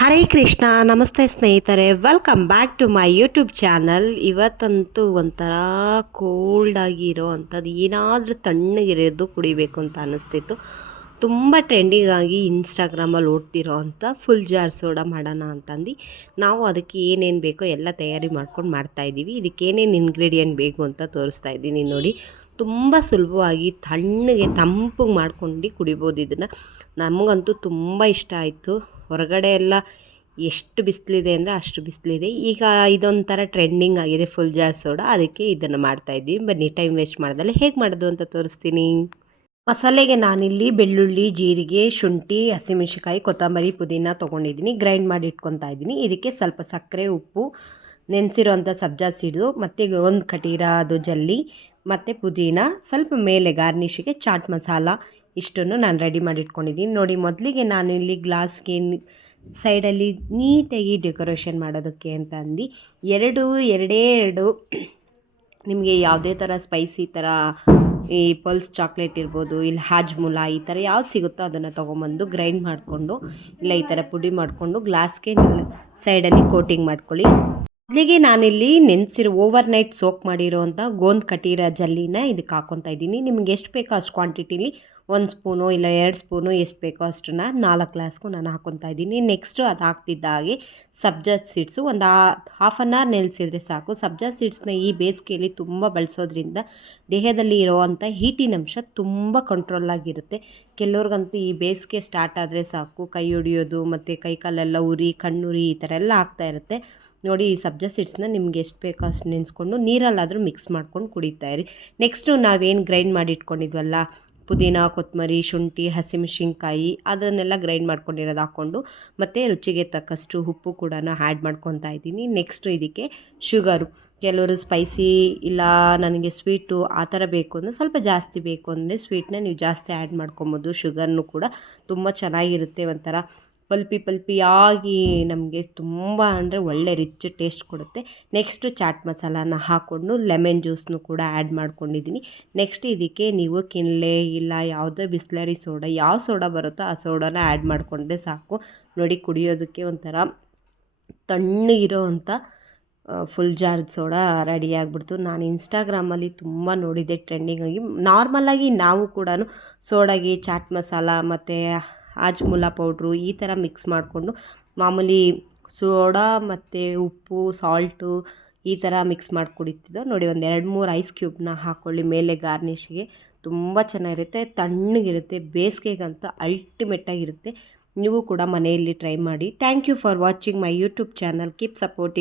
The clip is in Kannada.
ಹರೇ ಕೃಷ್ಣ, ನಮಸ್ತೆ ಸ್ನೇಹಿತರೆ, welcome back to my YouTube channel. ಇವತ್ತಂತೂ ಒಂಥರ ಕೋಲ್ಡ್ ಆಗಿರೋ ಅಂಥದ್ದು ಏನಾದರೂ ತಣ್ಣಗಿರೋದು ಕುಡಿಬೇಕು ಅಂತ ಅನ್ನಿಸ್ತಿತ್ತು. ತುಂಬ ಟ್ರೆಂಡಿಂಗ್ ಆಗಿ ಇನ್ಸ್ಟಾಗ್ರಾಮಲ್ಲಿ ಓಡ್ತಿರೋ ಅಂಥ ಫುಲ್ ಜಾರ್ ಸೋಡಾ ಮಾಡೋಣ ಅಂತಂದು ನಾವು ಅದಕ್ಕೆ ಏನೇನು ಬೇಕೋ ಎಲ್ಲ ತಯಾರಿ ಮಾಡ್ಕೊಂಡು ಮಾಡ್ತಾಯಿದ್ದೀವಿ. ಇದಕ್ಕೆ ಏನೇನು ಇಂಗ್ರೀಡಿಯೆಂಟ್ ಬೇಕು ಅಂತ ತೋರಿಸ್ತಾ ಇದ್ದೀನಿ ನೋಡಿ. ತುಂಬ ಸುಲಭವಾಗಿ ತಣ್ಣಗೆ ತಂಪಿಗೆ ಮಾಡ್ಕೊಂಡು ಕುಡಿಬೋದು ಇದನ್ನು. ನಮಗಂತೂ ತುಂಬ ಇಷ್ಟ ಆಯಿತು. ಹೊರಗಡೆ ಎಲ್ಲ ಎಷ್ಟು ಬಿಸಿಲಿದೆ ಅಂದರೆ ಅಷ್ಟು ಬಿಸಿಲಿದೆ. ಈಗ ಇದೊಂಥರ ಟ್ರೆಂಡಿಂಗ್ ಆಗಿದೆ ಫುಲ್ ಜಾರ್ ಸೋಡಾ, ಅದಕ್ಕೆ ಇದನ್ನು ಮಾಡ್ತಾಯಿದ್ದೀವಿ. ಬನ್ನಿ ಟೈಮ್ ವೇಸ್ಟ್ ಮಾಡ್ದಲ್ಲ ಹೇಗೆ ಮಾಡೋದು ಅಂತ ತೋರಿಸ್ತೀನಿ. ಮಸಾಲೆಗೆ ನಾನಿಲ್ಲಿ ಬೆಳ್ಳುಳ್ಳಿ, ಜೀರಿಗೆ, ಶುಂಠಿ, ಹಸಿಮೆಣಸಿಕಾಯಿ, ಕೊತ್ತಂಬರಿ, ಪುದೀನ ತೊಗೊಂಡಿದ್ದೀನಿ. ಗ್ರೈಂಡ್ ಮಾಡಿ ಇಟ್ಕೊತಾ ಇದ್ದೀನಿ. ಇದಕ್ಕೆ ಸ್ವಲ್ಪ ಸಕ್ಕರೆ, ಉಪ್ಪು, ನೆನೆಸಿರೋಂಥ ಸಬ್ಜಾ ಸೀಡು ಮತ್ತು ಒಂದು ಕಟೀರ ಅದು ಜಲ್ಲಿ ಮತ್ತು ಪುದೀನ, ಸ್ವಲ್ಪ ಮೇಲೆ ಗಾರ್ನಿಷಿಗೆ ಚಾಟ್ ಮಸಾಲ, ಇಷ್ಟನ್ನು ನಾನು ರೆಡಿ ಮಾಡಿ ಇಟ್ಕೊಂಡಿದ್ದೀನಿ ನೋಡಿ. ಮೊದಲಿಗೆ ನಾನಿಲ್ಲಿ ಗ್ಲಾಸ್ಗೆ ಸೈಡಲ್ಲಿ ನೀಟಾಗಿ ಡೆಕೋರೇಷನ್ ಮಾಡೋದಕ್ಕೆ ಅಂತ ಅಂದು ಎರಡೇ ಎರಡು ನಿಮಗೆ ಯಾವುದೇ ಥರ ಸ್ಪೈಸಿ ಥರ ಈ ಪಲ್ಸ್ ಚಾಕ್ಲೇಟ್ ಇರ್ಬೋದು, ಇಲ್ಲ ಹಾಜ್ಮುಲಾ, ಈ ಥರ ಯಾವ್ದು ಸಿಗುತ್ತೋ ಅದನ್ನು ತೊಗೊಂಬಂದು ಗ್ರೈಂಡ್ ಮಾಡಿಕೊಂಡು ಇಲ್ಲ ಈ ಥರ ಪುಡಿ ಮಾಡಿಕೊಂಡು ಗ್ಲಾಸ್ಗೆ ಸೈಡಲ್ಲಿ ಕೋಟಿಂಗ್ ಮಾಡ್ಕೊಳ್ಳಿ. ಮೊದಲಿಗೆ ನಾನಿಲ್ಲಿ ಓವರ್ ನೈಟ್ ಸೋಕ್ ಮಾಡಿರೋಂಥ ಗೋಂದ್ ಕಟೀರ ಜಲ್ಲಿನ ಇದಕ್ಕೆ ಹಾಕ್ಕೊತಾ ಇದ್ದೀನಿ. ನಿಮ್ಗೆ ಎಷ್ಟು ಬೇಕೋ ಅಷ್ಟು ಕ್ವಾಂಟಿಟಿಲಿ 1 ಸ್ಪೂನು ಇಲ್ಲ 2 ಸ್ಪೂನು ಎಷ್ಟು ಬೇಕೋ ಅಷ್ಟನ್ನು 4 ಗ್ಲಾಸ್ಗೂ ನಾನು ಹಾಕ್ಕೊತಾ ಇದ್ದೀನಿ. ನೆಕ್ಸ್ಟು ಅದು ಹಾಕ್ತಿದ್ದ ಹಾಗೆ ಸಬ್ಜಾ ಸೀಡ್ಸು ಒಂದು ಹಾಫ್ ಆನ್ ಅವರ್ ನೆನೆಸಿದ್ರೆ ಸಾಕು. ಸಬ್ಜಾ ಸೀಡ್ಸ್ನ ಈ ಬೇಸಿಗೆಯಲ್ಲಿ ತುಂಬ ಬಳಸೋದ್ರಿಂದ ದೇಹದಲ್ಲಿ ಇರೋವಂಥ ಹೀಟಿನ ಅಂಶ ತುಂಬ ಕಂಟ್ರೋಲಾಗಿರುತ್ತೆ. ಕೆಲವ್ರಿಗಂತೂ ಈ ಬೇಸಿಗೆ ಸ್ಟಾರ್ಟ್ ಆದರೆ ಸಾಕು ಕೈ ಹೊಡಿಯೋದು ಮತ್ತು ಕೈಕಾಲೆಲ್ಲ ಉರಿ, ಕಣ್ಣುರಿ ಈ ಥರ ಎಲ್ಲ ಆಗ್ತಾಯಿರುತ್ತೆ ನೋಡಿ. ಈ ಸಬ್ಜಾ ಸೀಡ್ಸ್ನ ನಿಮ್ಗೆ ಎಷ್ಟು ಬೇಕೋ ಅಷ್ಟು ನೆನೆಸ್ಕೊಂಡು ನೀರಲ್ಲಾದರೂ ಮಿಕ್ಸ್ ಮಾಡ್ಕೊಂಡು ಕುಡಿತಾಯಿರಿ. ನೆಕ್ಸ್ಟು ನಾವೇನು ಗ್ರೈಂಡ್ ಮಾಡಿ ಇಟ್ಕೊಂಡಿದ್ವಲ್ಲ ಪುದೀನ, ಕೊತ್ತಂಬರಿ, ಶುಂಠಿ, ಹಸಿಮೆಣಸಿನ್ಕಾಯಿ ಅದನ್ನೆಲ್ಲ ಗ್ರೈಂಡ್ ಮಾಡ್ಕೊಂಡಿರೋದು ಹಾಕ್ಕೊಂಡು ಮತ್ತು ರುಚಿಗೆ ತಕ್ಕಷ್ಟು ಉಪ್ಪು ಕೂಡ ಆ್ಯಡ್ ಮಾಡ್ಕೊತಾ ಇದ್ದೀನಿ. ನೆಕ್ಸ್ಟು ಇದಕ್ಕೆ ಶುಗರು, ಕೆಲವರು ಸ್ಪೈಸಿ ಇಲ್ಲ ನನಗೆ ಸ್ವೀಟು ಆ ಥರ ಬೇಕು ಅಂದರೆ ಸ್ವಲ್ಪ ಜಾಸ್ತಿ ಬೇಕು ಅಂದರೆ ಸ್ವೀಟನ್ನ ನೀವು ಜಾಸ್ತಿ ಆ್ಯಡ್ ಮಾಡ್ಕೊಬೋದು. ಶುಗರ್ನು ಕೂಡ ತುಂಬ ಚೆನ್ನಾಗಿರುತ್ತೆ, ಒಂಥರ ಪಲ್ಪಿಯಾಗಿ ನಮಗೆ ತುಂಬ ಅಂದರೆ ಒಳ್ಳೆ ರಿಚ್ ಟೇಸ್ಟ್ ಕೊಡುತ್ತೆ. ನೆಕ್ಸ್ಟು ಚಾಟ್ ಮಸಾಲಾನ ಹಾಕ್ಕೊಂಡು ಲೆಮನ್ ಜ್ಯೂಸ್ನು ಕೂಡ ಆ್ಯಡ್ ಮಾಡ್ಕೊಂಡಿದ್ದೀನಿ. ನೆಕ್ಸ್ಟ್ ಇದಕ್ಕೆ ನೀವು ಕಿನ್ಲೆ ಇಲ್ಲ ಯಾವುದೇ ಬಿಸ್ಲರಿ ಸೋಡಾ, ಯಾವ ಸೋಡಾ ಬರುತ್ತೋ ಆ ಸೋಡಾನ ಆ್ಯಡ್ ಮಾಡಿಕೊಂಡ್ರೆ ಸಾಕು ನೋಡಿ. ಕುಡಿಯೋದಕ್ಕೆ ಒಂಥರ ತಣ್ಣಗಿರೋ ಅಂಥ ಫುಲ್ ಜಾರ್ ಸೋಡಾ ರೆಡಿ ಆಗಿಬಿಡ್ತು. ನಾನು ಇನ್ಸ್ಟಾಗ್ರಾಮಲ್ಲಿ ತುಂಬ ನೋಡಿದ್ದೆ ಟ್ರೆಂಡಿಂಗಾಗಿ. ನಾರ್ಮಲಾಗಿ ನಾವು ಕೂಡ ಸೋಡಾಗೆ ಚಾಟ್ ಮಸಾಲ ಮತ್ತು ಹಾಜ್ಮುಲಾ ಪೌಡ್ರು ಈ ಥರ ಮಿಕ್ಸ್ ಮಾಡಿಕೊಂಡು ಮಾಮೂಲಿ ಸೋಡಾ ಮತ್ತು ಉಪ್ಪು, ಸಾಲ್ಟು ಈ ಥರ ಮಿಕ್ಸ್ ಮಾಡಿ ಕುಡಿತಿದ್ದೋ ನೋಡಿ. ಒಂದು 2-3 ಐಸ್ ಕ್ಯೂಬ್ನ ಹಾಕ್ಕೊಳ್ಳಿ ಮೇಲೆ ಗಾರ್ನಿಷ್ಗೆ. ತುಂಬ ಚೆನ್ನಾಗಿರುತ್ತೆ, ತಣ್ಣಗಿರುತ್ತೆ, ಬೇಸಿಗೆಗಂತ ಅಲ್ಟಿಮೇಟಾಗಿರುತ್ತೆ. ನೀವು ಕೂಡ ಮನೆಯಲ್ಲಿ ಟ್ರೈ ಮಾಡಿ. Thank you for watching my YouTube channel. Keep supporting.